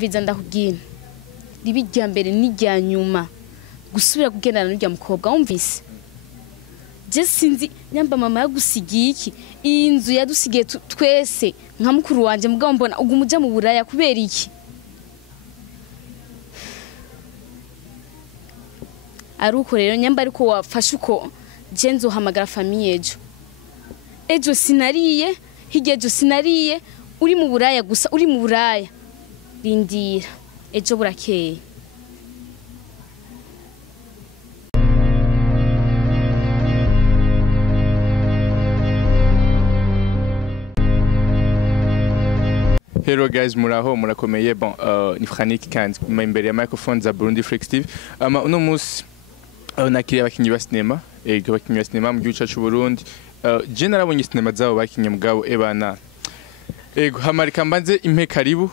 Viza ndakubwira ribi rya mbere n'irya nyuma gusubira kugendana n'urya mukobwa wumvise je sinzi nyamba mama yagusigiye iki iyi nzu yadusigiye twese nka mukuru wanje mugabo mbona ugumuja mu buraya kubera iki aruko rero nyamba ariko wafashe uko je nzohamagara famille ejo sinariye hirya ejo sinariye uri mu buraya gusa uri mu buraya rindira ejo burakeye Hello guys, muraho murakomeye. Bon, ni Franiki kandi imbere ya microphone za Burundi Flex TV. Uno musi nakiriye abakinyi ba cinema, abakinyi ba cinema mu gihugu cyacu Burundi. Je narabonye cinema zabo bakinye mugabo ebana. Hamarika mbanze impe karibu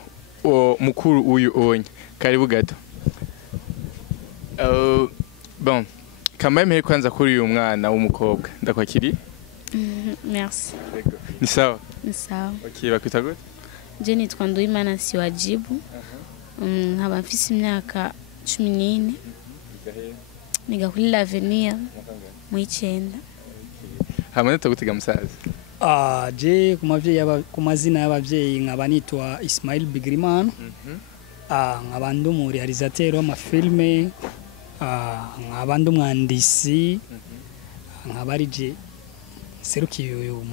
mukuru uyu onye. Karibu gato. Bon, kama mpe kwanza kuri uyu mwana w'umukobwa. Ndakwakiri? Merci. Ni sawa? Ni sawa. Okay, bakwita gute? Je nitwa Nduwimana Siwajibu. Nkaba mfise imyaka 14. Niga kuri l'Avenir mu 9. Hamwe tugutega musaza. Je ku mazina y'abavyeyi nkaba nitwa Ismail Bigrimana. Nkaba ndi mu realisateur w'amafilme. Nkaba ndi umwandisi. Nkaba ari je serukiye uyu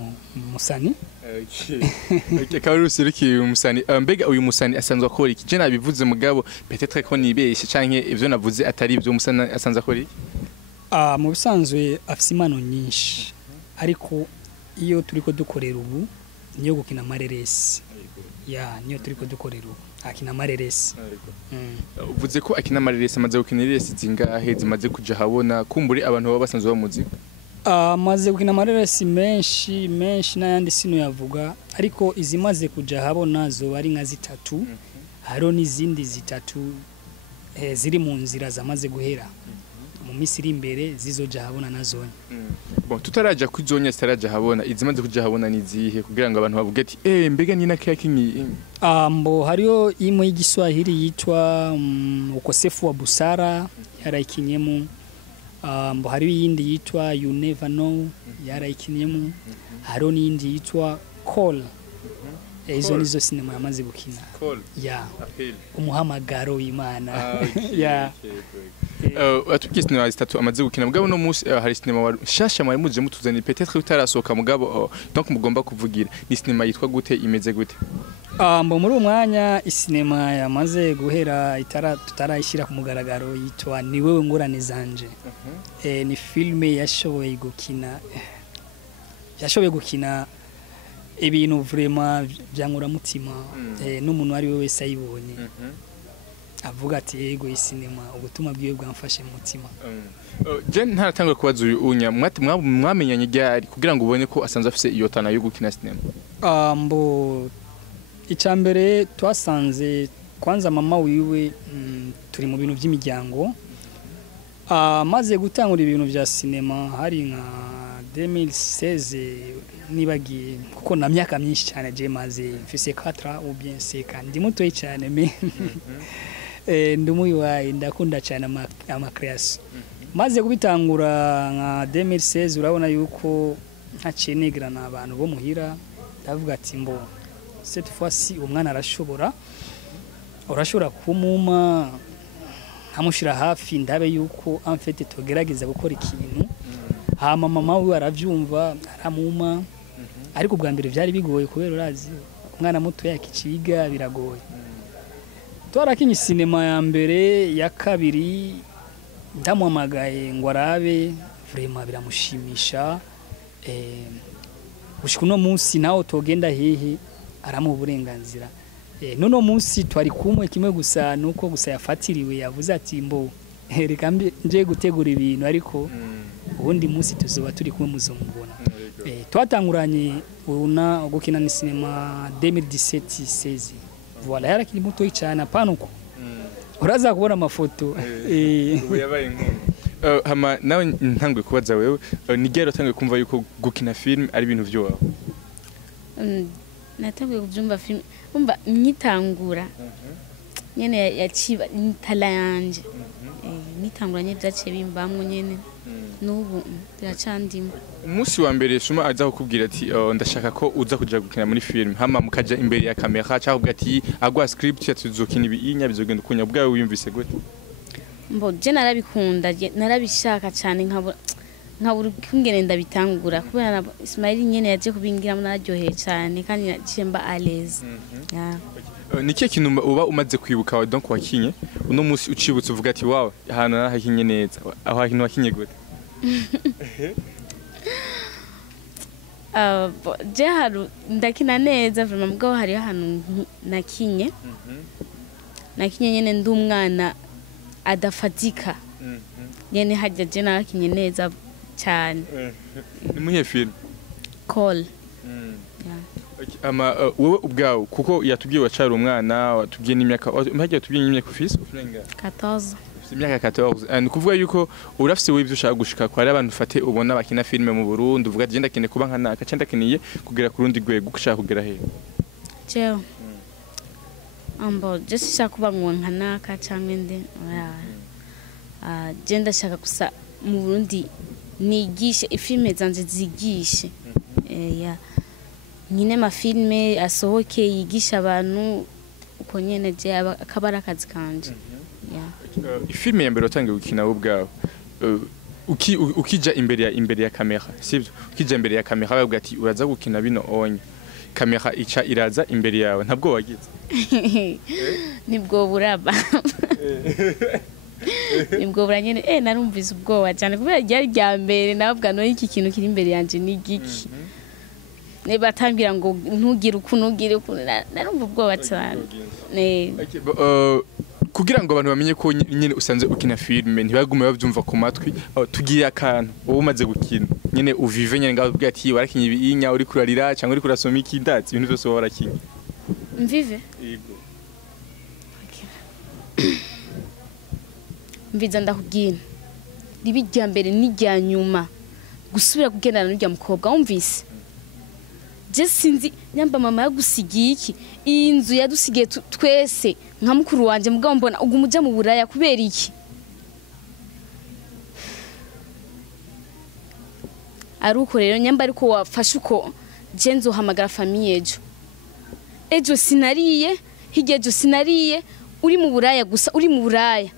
musani. Okay, karu serukiye uyu musani. Mbega uyu musani asanzwe akora iki? Je nabivuze mugabo peut-être ko nibeshe canke ivyo navuze atari ivyo musani asanzwe akora iki? Mu bisanzwe afise impano nyinshi. Ariko iyo turiko dukorera ubu niyo gukina amareresi. Niyo turiko dukorera ubu akina amareresi. Uvuze ko akina amareresi amaze gukina iresi zingahe zimaze kuja habona kumburi abantu baba basanzwe bamuzika? Maze gukina amareresi menshi n'ayandi sino yavuga ariko izimaze kuja habona zo ari nka zitatu. Haro n'izindi zitatu ziri mu nzira zamaze guhera. Mu misiri imbere zizoja habona nazone. Bon, tutaraja kuzonya staraja habona izimaze kuja habona nizihe kugira ngo abantu bavuge ati mbega nyina kyakinyi. Mbo hariyo imwe y'igiswahili yitwa ukosefu wa busara yarayikinyemo. Mbo hariyo yindi yitwa You Never Know yarayikinyemo. Hariyo n'indi yitwa Call. Izo nizo sinema yamaze gukina. Call. Umuhamagaro w'Imana. Atubwiye sinema zitatu amaze gukina mugabo no musi hari sinema shasha mwari muje mutuzani peut-être utarasoka mugabo donc mugomba kuvugira ni sinema yitwa gute imeze gute? Mbo muri umwanya isinema yamaze guhera tutarayishira ku mugaragaro yitwa Ni wewe ngorane zanje. Ni filme yashoboye gukina ibintu vraiment byangura mutima n'umuntu ari we wese ayibonye. Avuga ati yego isinema ubutuma bwiwe bwamfashe mu mutima. Je ntaratangwa kubaza uyu unya mwamenyanye ryari kugira ngo ubone ko asanzwe afise iyo tana yo gukina sinema? Mbo icambere twasanze kwanza mama wiwe turi mu bintu by'imiryango. Maze gutangura ibintu bya sinema hari nka 2016 nibagiye kuko na myaka myinshi cyane je maze mfise 4 ou bien 5 ndi muto cyane me ndumuyiwaye ndakunda cyane ama creation. Maze kubitangura nka 2016 urabona yuko ntaciye negrana abantu bo muhira ndavuga ati mbo cette fois-ci umwana urashobora kumuma nkamushira hafi ndabe yuko en fait togerageza gukora ikintu. Hama mama we aravyumva aramuma ariko bwa mbere byari bigoye kubera urazi umwana muto yakiciga biragoye. Twarakinye sinema ya mbere ya kabiri ndamuhamagaye ngo arabe vraiment biramushimisha. Gushika no munsi naho togenda hehe aramu uburenganzira. Nono munsi twari kumwe kimwe gusa nuko gusa yafatiriwe yavuze ati mbo reka nje gutegura ibintu ariko ubundi munsi tuzoba turi kumwe muzomubona. Twatanguranye una gukina ni sinema 2017-16. Voilà yarakiri muto cyane apanuko. Uraza kubona amafoto. Ubu yabaye nkuru. Hama nawe ntangwe kubaza wewe ni gero tangwe kumva yuko gukina film ari ibintu byo wawe? Natanguye kubyumva film umva nyitangura nyene yaciba intala yanje nitanguranye byaciye bimbamwe nyene n'ubu biracandimo. Umunsi wa mbere Suma aza kukubwira ati ndashaka ko uza kuja gukina muri film hama mukaja imbere ya kamera cyangwa ati agwa script yatuzokina ibinya bizogenda kunya bwawe wiyumvise gute? Mbo je narabikunda narabishaka cyane nkabura kungene ndabitangura kubera Ismail nyene yaje kubingira nararyoheye cyane kandi nacemba à l'aise. Niki kintu uba umaze kwibuka wa donc wakinye uno munsi ucibutse uvuga ati wow ahantu narahakinye neza aho ahintu wakinye gute? Je haru ndakina neza vraiment mugabo hari ahantu nakinye nyene ndi umwana adafatika nyene hajya je narakinye neza cyane. Ni muhe film? Call. Ama wowe ubwawe kuko yatubwiye wacari umwana watubwiye n'imyaka mpajya yatubwiye n'imyaka ufise 14 imyaka 14 kuvuga yuko urafise wibyo ushaka gushika kwa ari abantu ufate ubona bakina filme mu Burundi uvuga ati ndakine kuba nkanaka cyenda kiniye kugera ku rundi rwego ushaka kugera he? Cyo ambo just shaka kuba nkanaka cyangwa ndi je ndashaka gusa mu Burundi nigishe ifilme zanje zigishe nyine mafilme asohoke yigisha abantu uko nyene je akabara akazi kanje. Ifilme ya mbere watangiye gukina wowe ubwawe ukija imbere ya kamera sivyo ukija imbere ya kamera bavuga ati uraza gukina bino onye kamera ica iraza imbere yawe ntabwo wagize? Nibwo buraba nibwo buranyene narumvise ubwoba cyane kubera rya mbere navuga no iki kintu kiri imbere yanje ni giki neba atambira ngo ntugire narumva ubwoba cyane. Kugira ngo abantu bamenye ko nyine usanze ukina filme ntibagume bavyumva ku matwi tugiye akantu wowe umaze gukina nyine uvive nyine ngaho ubwira ati warakinye ibinya uri kurarira cyangwa uri kurasoma ikindatsi ibintu byose warakinye mvive yego. Mviza ndakubwira ribi rya mbere n'irya nyuma gusubira kugendana n'urya mukobwa wumvise je sinzi nyamba mama yagusigiye iki iyi nzu yadusigiye twese nka mukuru wanje mugabo mbona ugumuja mu buraya kubera iki aruko rero nyamba ariko wafashe uko je nzohamagara famille ejo sinariye hirya ejo sinariye uri mu buraya gusa uri mu buraya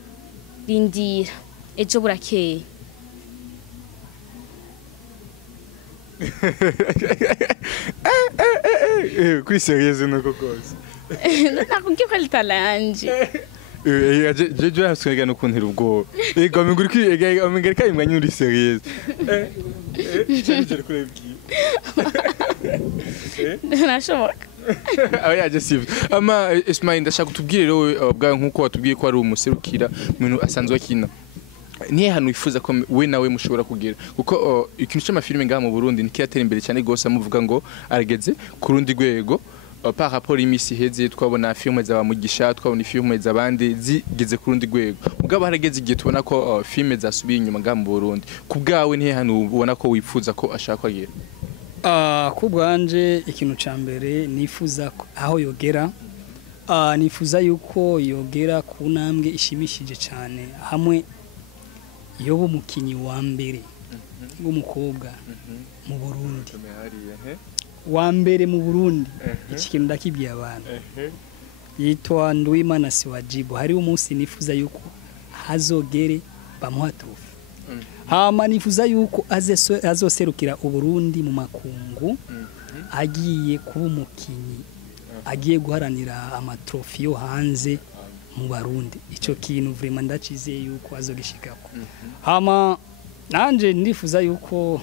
rindira ejo burakeye. Kuri serieze nuko kose nakubwiye ko ari talanje je haswega no kuntera ubwo ego amenguri ki amengari kai mwanya uri serieze cyane kurebye nashoboka aho yaje sivyo ama Ismail ndashaka kutubwire rero bwa nkuko watubwiye ko ari umuserukira muntu asanzwe akina niye hano wifuza ko we nawe mushobora kugira kuko ikintu cy'amafilme ngaha mu Burundi nikiyatera imbere cyane gose amuvuga ngo arageze ku rundi rwego par rapport imisi heze twabona filme za bamugisha twabona filme z'abandi zigeze ku rundi rwego mugabo harageze igihe tubona ko filme zasubiye inyuma ngaha mu Burundi ku bwawe nihe hano ubona ko wifuza ko ashaka kugira? Ku bwanje ikintu ca mbere nifuza aho yogera nifuza yuko yogera ku ntambwe ishimishije cyane hamwe yobo mukinyi wa mbere w'umukobwa mu Burundi wa mbere mu Burundi iki kintu ndakibwiye abantu yitwa Nduwimana Siwajibu hari umunsi nifuza yuko hazogere bamuha trofe hama nifuza yuko azoserukira uburundi mu makungu agiye kuba umukinyi agiye guharanira amatrofi yo hanze mu Barundi ico kintu vraiment ndacizeye yuko azogishikako hama nanje ndifuza yuko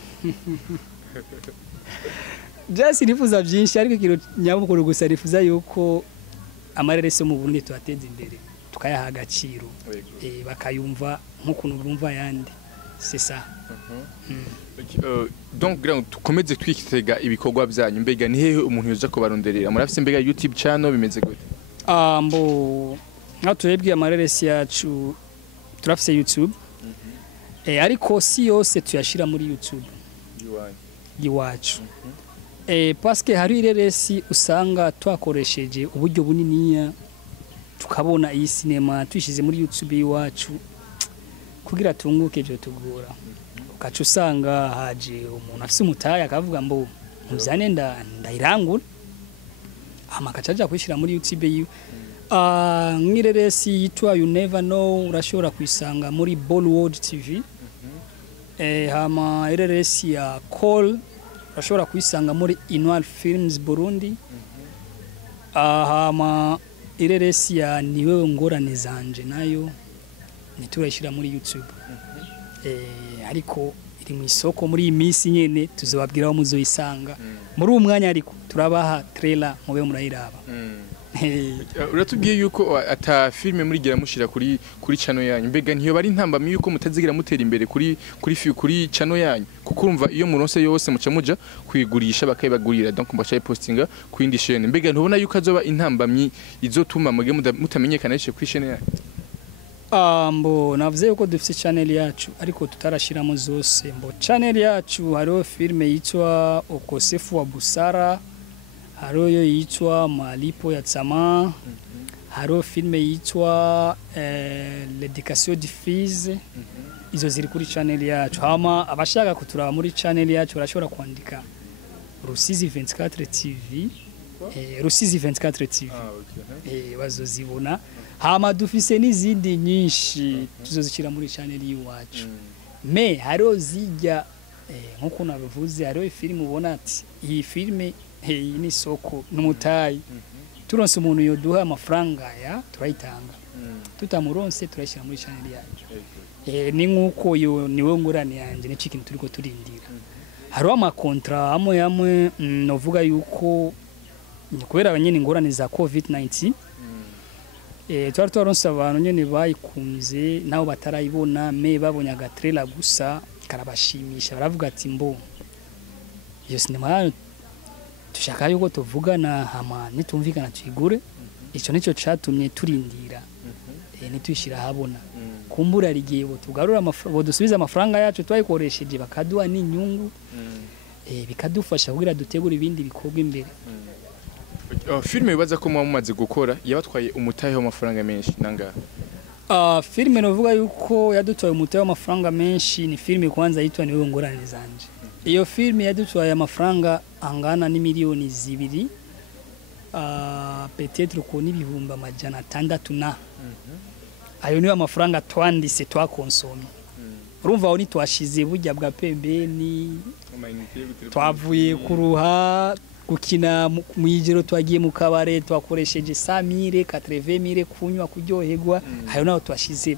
Jasi nifuza byinshi ariko ikintu nyabukuru gusa nifuza yuko amarerese mu Burundi tuateze imbere tukayaha agaciro bakayumva nk'ukuntu bumva yandi c'est ça. Donc grand tukomeze twikitega ibikorwa byanyu mbega ni hehe umuntu yoza ko baronderera murafise mbega YouTube channel bimeze gute? Mbo natwebwe amareresi yacu turafise YouTube ariko si yose tuyashira muri YouTube iwacu parce que hari ireresi usanga twakoresheje uburyo buniniya tukabona iyi sinema tuyishize muri YouTube iwacu kugira tunguke byo tugora ukaca usanga haje umuntu afise umutaye akavuga mbo muzane ndayirangura amakaca aja kwishira muri YouTube yiwe nk'ireresi yitwa You Never Know urashobora kuyisanga muri Bollywood TV hama ireresi ya Call urashobora kuyisanga muri Inwal Films Burundi hama ireresi ya Niwewe Ngorane Zanje nayo niturashira muri YouTube ariko iri mu isoko muri iyi minsi nyene tuzobabwira aho muzoyisanga muri uwo mwanya ariko turabaha trailer mube murayiraba uratubwiye yuko ata filme muri gira mushira kuri channel yanyu mbega ntiyo bari ntambamye yuko mutazigira mutera imbere kuri channel yanyu kuko urumva iyo muronse yose muca muja kwigurisha bakayibagurira donc mbashaye postinga ku indi chaîne mbega ntubona yuko azoba intambamye izotuma muge mutamenyekana cyane kuri chaîne yanyu mbo navuze yuko dufite channel yacu ariko tutarashiramo zose mbo channel yacu hariho filme yitwa Ukosefu wa Busara hariho yo yitwa Malipo ya Tsama hariho filme yitwa L'Education du Fils izo ziri kuri channel yacu hama abashaka kuturaba muri channel yacu barashobora kwandika Rusizi 24 TV Rusizi 24 TV bazozibona hama dufise n'izindi nyinshi tuzozikira muri channel yiwacu me hariho zijya nkuko nabivuze hariho filime ubona ati iyi filime iyi ni soko n'umutayi turonse umuntu yoduha amafaranga ya turayitanga tutamuronse turayishyira muri channel yacu ni nkuko yo niwe ngurane yanje ni ikintu turiko turindira hariho amakontra amwe novuga yuko kubera abanyene ingorane za COVID-19 twari twaronse abantu nyene bayikunze nabo batarayibona me babonye agatrailer gusa karabashimisha baravuga ati mbo iyo sinema tushaka yuko tuvugana hama nitumvikana tuyigure ico nico catumye turindira nitwishira habona kumbura rigiye tugarura amafaranga dusubiza amafaranga yacu twayikoresheje bakaduha n'inyungu bikadufasha kugira dutegura ibindi bikorwa imbere filme bibaza ko mumaze gukora yabatwaye umutahe w'amafaranga menshi nanga filme novuga yuko yadutwaye umutahe w'amafaranga menshi ni filme kwanza yitwa Niwewe Ngorane Zanje iyo filme yadutwaye amafaranga angana ni miliyoni 2 peut-être ko n'ibihumba majana 600 na ayo niyo amafaranga twandise twakonsomye urumva aho ni twashize burya bwa pembeni twavuye kuruha gukina mu yigero twagiye mu kabare twakoresheje 100,000 80,000 kunywa kuryoherwa ayo naho twashize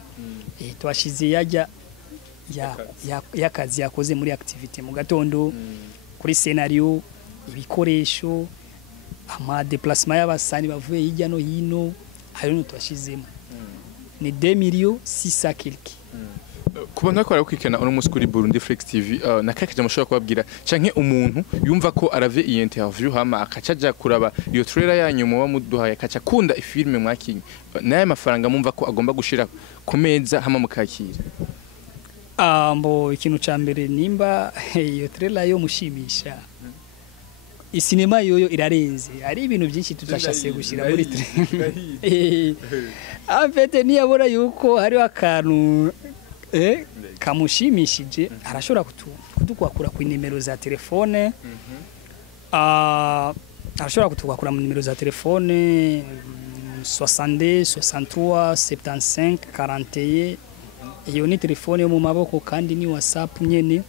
twashize yajya yakazi yakoze muri activity mu gatondo kuri scenario ibikoresho ama déplacement y'abasani bavuye hirya no hino ayo no twashizemo ni 2,600,000 quelque kubona ko arakwikana uno musi kuri Burundi Flex TV nakakaje amashaka kubabwira canke umuntu yumva ko arave iyi interview hama akacaja kuraba iyo trailer yanyu mu bamuduhaye akaca kunda ifilme mwakinye naye amafaranga mumva ko agomba gushira ku meza hama mukakira mbo ikintu ca mbere nimba iyo trailer yo mushimisha isinema yoyo irarenze ari ibintu byinshi tutashase gushira muri trailer afete niyabora yuko hari akantu kamushimishije arashobora kutukwakura ku nimero za telefone arashobora kutukwakura mu nimero za telefone 60 63 75 41 iyo ni telefone yo mu maboko kandi ni WhatsApp nyene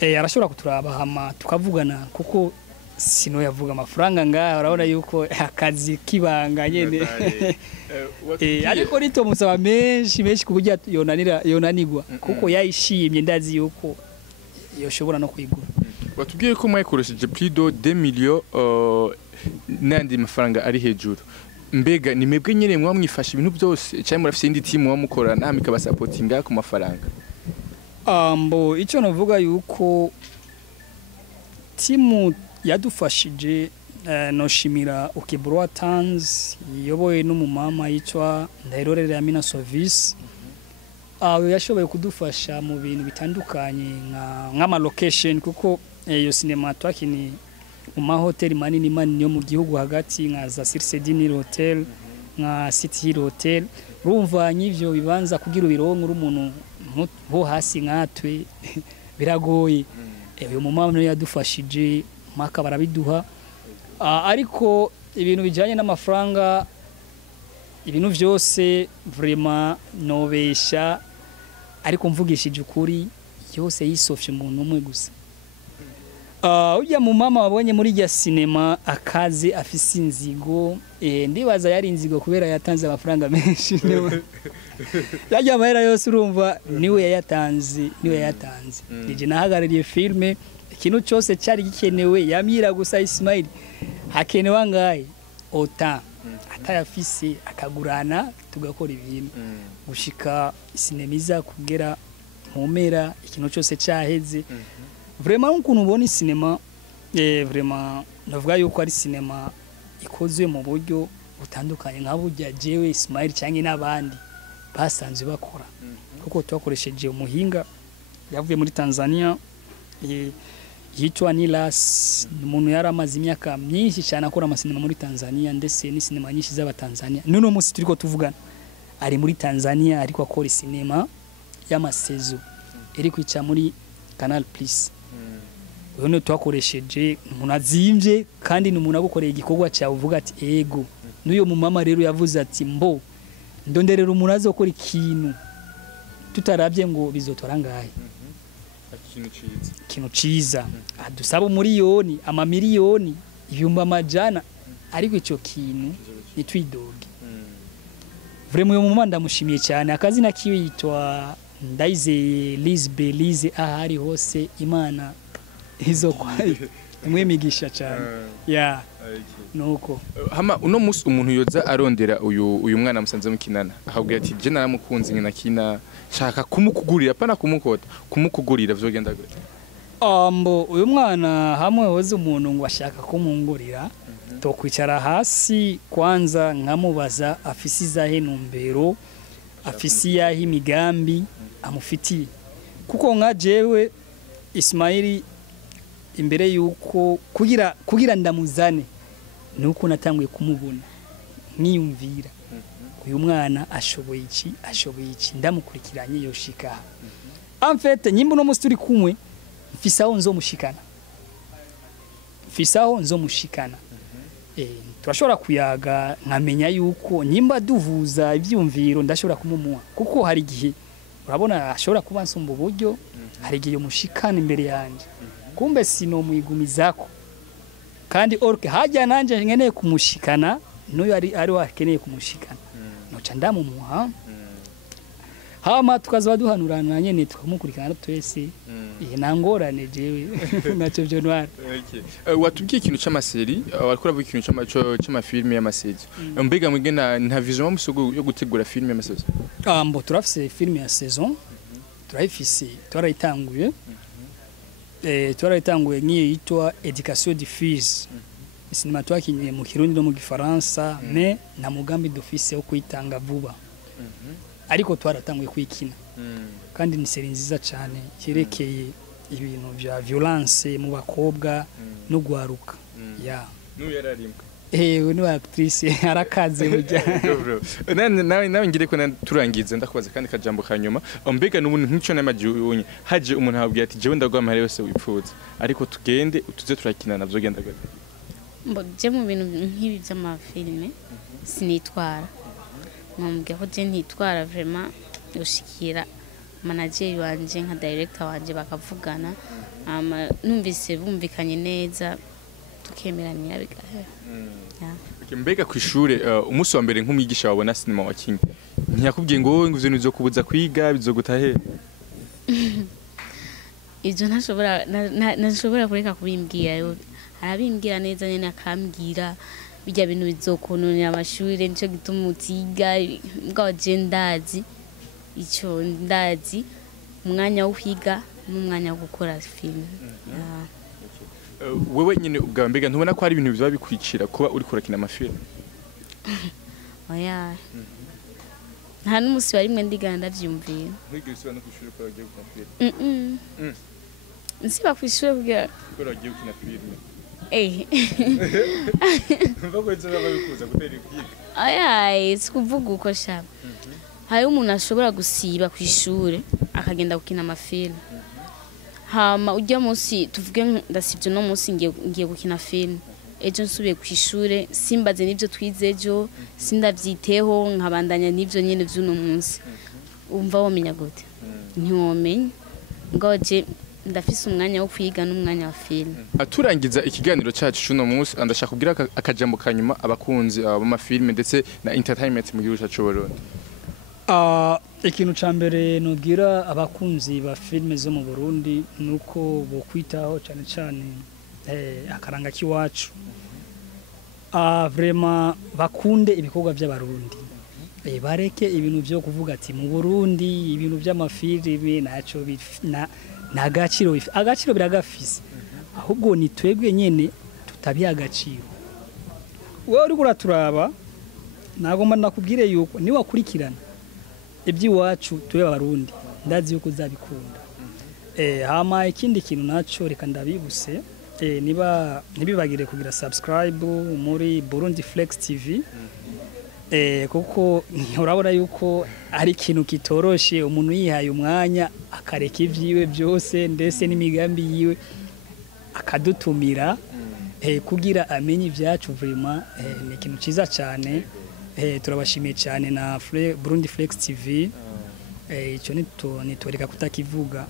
arashobora kuturaba hama tukavugana kuko sino yavuga amafaranga ngaha urabona yuko akazi kibanga nyene ariko rito musaba menshi kuburyo yonanirwa kuko yayishimye ndazi yuko yoshobora no kwigura watubwiye ko mwayikoresheje plus de 2 millions nandi mafaranga ari hejuru mbega ni mwebwe nyene mwamwifasha ibintu byose cyane murafise indi team wamukorana namwe kabasupportinga ku mafaranga mbo ico novuga yuko timu yadufashije noshimira Ukibroa Tanz yoboye n'umumama yitwa Ndairorere Amina Service yashoboye kudufasha mu bintu bitandukanye nk'ama location kuko iyo cinema twakini mu mahoteli manini yo mu gihugu hagati nka za Circe Dinner Hotel nka City Hill Hotel urumva nk'ivyo bibanza kugira ubironke uri umuntu ho hasi nkatwe biragoye uyu mumama niwe yadufashije maka barabiduha ariko ibintu bijanye n'amafaranga ibintu vyose vraiment nobesha ariko mvugishije ukuri yose yisofye umuntu umwe gusa ujya mu mama wabonye muri rya sinema akaze afise inzigo ndibaza yari inzigo kubera yatanze amafaranga menshi yajya amahera yose urumva niwe yayatanze nije nahagarariye filme ikintu cyose cyari gikenewe yamira gusa Ismail hakenewe ngaye ota atayafise akagurana tugakora ibintu gushika sinemiza kugera mpomera ikintu cyose cyaheze vraiment ukuntu ubona cinema vraiment navuga yuko ari cinema ikozwe mu buryo butandukanye nka burya jewe Ismail cyangwa n'abandi basanzwe bakora kuko twakoresheje umuhinga yavuye muri Tanzania yitwa Nilas umuntu yaramaze imyaka myinshi cyane akora amasinema muri Tanzania ndetse ni sinema nyinshi z'abatanzania none munsi turiko tuvugana ari muri Tanzania ariko akora sinema y'amasezo iri kwica muri Canal Plus uno twakoresheje umuntu azimvye kandi n'umuntu agukoreye igikorwa cyawe uvuga ati ego n'uyo mu mama rero yavuze ati mbo ndonderera umuntu azokora ikintu tutarabye ngo bizotora ngahe ikintu ciza adusaba umuriyoni amamiliyoni ibihumbi amajana ariko ico kintu nitwidoge vraiment uyo mama ndamushimiye cyane akazina kiwe yitwa Ndayizeye Lize ahari hose Imana hizo kwa imwe migisha cyane ya nuko hama uno musi umuntu yoza arondera uyu mwana musanze mukinana ahubwo ati je naramukunze nkina kina shaka kumukugurira pana kumukota kumukugurira vyogenda gute mbo uyu mwana hamwe hoze umuntu ngo ashaka kumungurira to kwicara hasi kwanza nkamubaza afisi zahe numbero afisi yahi migambi amufitiye kuko nka jewe Ismail imbere yuko kugira ndamuzane nuko natanguye kumubona nkiyumvira uyu mwana ashoboye iki ndamukurikiranye yoshika en fait nyimbo no musturi kumwe mfisaho nzomushikana turashobora kuyaga nkamenya yuko nyimba duvuza ivyumviro ndashobora kumumuha kuko hari gihe urabona ashobora kuba nsumba uburyo hari gihe mushikana imbere yanje kumbe sino mwigumizako kandi orke haja nanje ngeneye kumushikana nuyo ari wakeneye kumushikana noca ndamumuha hama tukazaba duhanurana nyene tukamukurikirana twese nangorane jewe naco byo ntwara watubwiye ikintu c'amaseri wakora vuga ikintu c'amafilme y'amaseri mbega mwige nta vision musugo yo gutegura filme y'amaseri mbo turafise filme ya saison turayifise twarayitanguye twarayitanguye nk'iyo yitwa Education diffuse sinema twakinye mu Kirundi no mu Gifaransa mais na mugambi dufise wo kuyitanga vuba ariko twaratanguye kwikina kandi ni seri nziza cyane yerekeye ibintu bya violence mu bakobwa no gwaruka ya n'uyararimba ni actrice arakaze burya nawe ngire ko turangize ndakubaza kandi kajambo kanyuma mbega n'ubuntu nk'ico n'amajyunye haje umuntu ababwiye ati jewe ndagwa amahera yose wipfuza ariko tugende tuze turakinana byogenda gute mbo je mu bintu nk'ibi by'amafilme sinitwara mwambwiye ko je ntitwara vraiment yoshikira manager wanje nka director wanje bakavugana numvise bumvikanye neza tukemeranya bigahe mbega kw'ishure umunsi wa mbere nk'umwigisha wabona sinema wakinye ntiyakubwiye ngo wowe nguvyo nizo kubuza kwiga bizogutahe ivyo ntashobora kureka kubimbwira arabimbwira neza nyene akambwira bijya bintu bizokononera amashure nico gituma utiga mbwa je ndazi ico ndazi umwanya wo kwiga n'umwanya wo gukora film wewe nyine ubwa mbega ntubona ko hari ibintu biba bikwicira kuba uri kurakina amafilme oya nta n'umusi bari mwe ndigana ndavyumvira ntigira isura no kwishura ko bagiye gukina filme nsiba kwishura kugira ko bagiye gukina filme Mbako nzo babikuza gutera ibyiga. ayaye sikuvuga uko sha hari umuntu ashobora gusiba ku ishure akagenda gukina amafilm hama ujya munsi tuvuge ndasivye no munsi ngiye gukina film ejo nsubiye ku ishure simbaze nivyo twize ejo sindavyiteho nkabandanya nivyo nyene vy'uno munsi umva womenya gute ntiwomenya ngoje ndafise umwanya wo kwiga n'umwanya wa film. Turangiza ikiganiro cyacu cy'uno munsi ndashaka kugira akajambo kanyuma abakunzi b'amafilme ndetse na entertainment mu gihugu cyacu Burundi. Ikintu ca mbere nogira abakunzi ba filme zo mu Burundi nuko bo kwitaho cyane cyane akaranga kiwacu. Vraiment bakunde ibikorwa by'abarundi. Bareke ibintu byo kuvuga ati mu Burundi ibintu by'amafilme naco nagaciro agaciro biragafise ahubwo ni twebwe nyene tutabi agaciro. Wewe uri kuraturaba nagomba ndakubwire yuko ni wakurikirana iby'iwacu tube abarundi ndazi yuko uzabikunda. Hama ikindi kintu naco reka ndabibuse niba ntibibagire kugira subscribe muri Burundi Flex TV. Kuko urabona yuko ari ikintu kitoroshe umuntu yihaye umwanya akareka ivyiwe byose ndetse n'imigambi yiwe akadutumira kugira amenye ivyacu vraiment ni ikintu ciza cyane. Turabashimiye cyane na Burundi Flex TV. Ico nitoreka kutakivuga.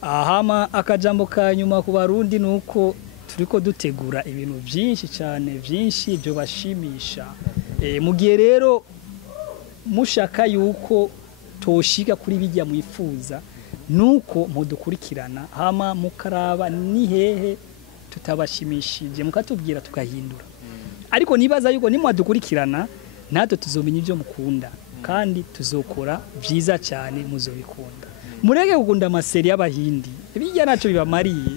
Hama akajambo ka nyuma ku barundi nuko turiko dutegura ibintu byinshi cyane byinshi byo bashimisha. Mugiye rero mushaka yuko toshika kuri bijya mwifuza nuko mudukurikirana hama mukaraba ni hehe tutabashimishije mukatubwira tukahindura. Ariko nibaza yuko nimwadukurikirana natwe tuzomenya ibyo mukunda kandi tuzokora byiza cyane muzobikunda. Mureke gukunda amaseri y'abahindi bijya naco bibamariye.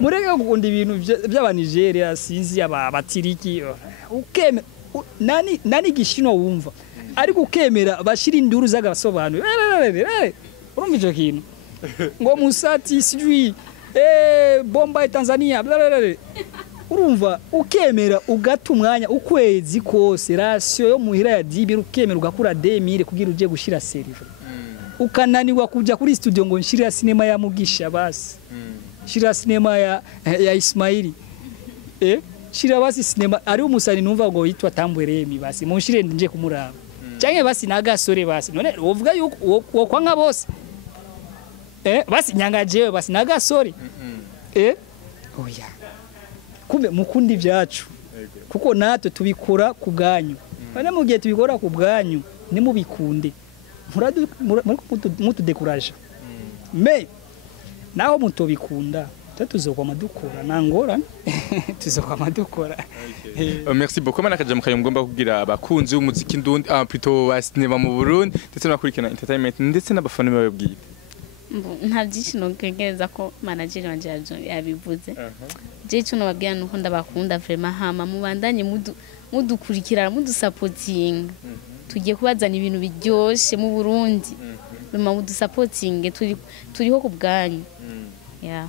Mureke gukunda ibintu by'abanigeria sinzi abatiriki ukeme nani gishino wumva ariko ukemera bashira induru zagasobanura urumva ico kintu ngo musati sijui bomba Tanzania urumva ukemera ugata umwanya ukwezi kose ratio yo muhira ya dibira ukemera ugakura 2000 kugira uje gushira serive ukananiwa kuja kuri studio ngo nshira cinema ya Mugisha basi shira cinema ya Ismaili shira basi cinema ari umusani numva ngo yitwa Tambweremi basi munshire nje kumuraba canke basi nagasore basi none wovuga yuko wokwanga bose basi nyangajewe basi nagasore oya kumbe mukundi byacu kuko natwe tubikora ku bwanyu bane mu gihe tubikora ku bwanyu ni mubikunde mutudekuraje me naho mutobikunda tuzokoma dukora nangora tuzokoma dukora. Merci beaucoup mana kajamu kayo mugomba kugira abakunzi b'umuziki ndundi plutôt ba cinema mu Burundi ndetse nakurikirana entertainment ndetse n'abafana bawe bwite. Nta byinshi no kwegereza ko manager wanje yabivuze. Je cyo nababwira nuko ndabakunda vraiment hama mubandanye mudukurikirana mudusupporting tugiye kubazana ibintu biryoshe mu Burundi bima mudusupporting turiho ku bwanyu. Yeah.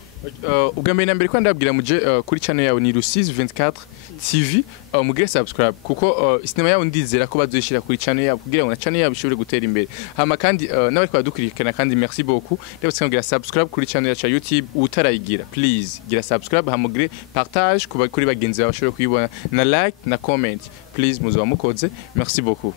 Ubwa mbere ko ndabwira muje kuri channel yawe ni Rusizi 24 TV mugire subscribe kuko cinema yawe ndizera ko bazoshira kuri channel yawe kugira ngo na channel yawe ishobore gutera imbere hama kandi nawe kwadukurikirana kandi merci beaucoup rero tsangira subscribe kuri channel ya YouTube utarayigira please gira subscribe hamugire partage kuba kuri bagenzi bawe bashobore kuyibona na like na comment please muzo mukoze merci beaucoup.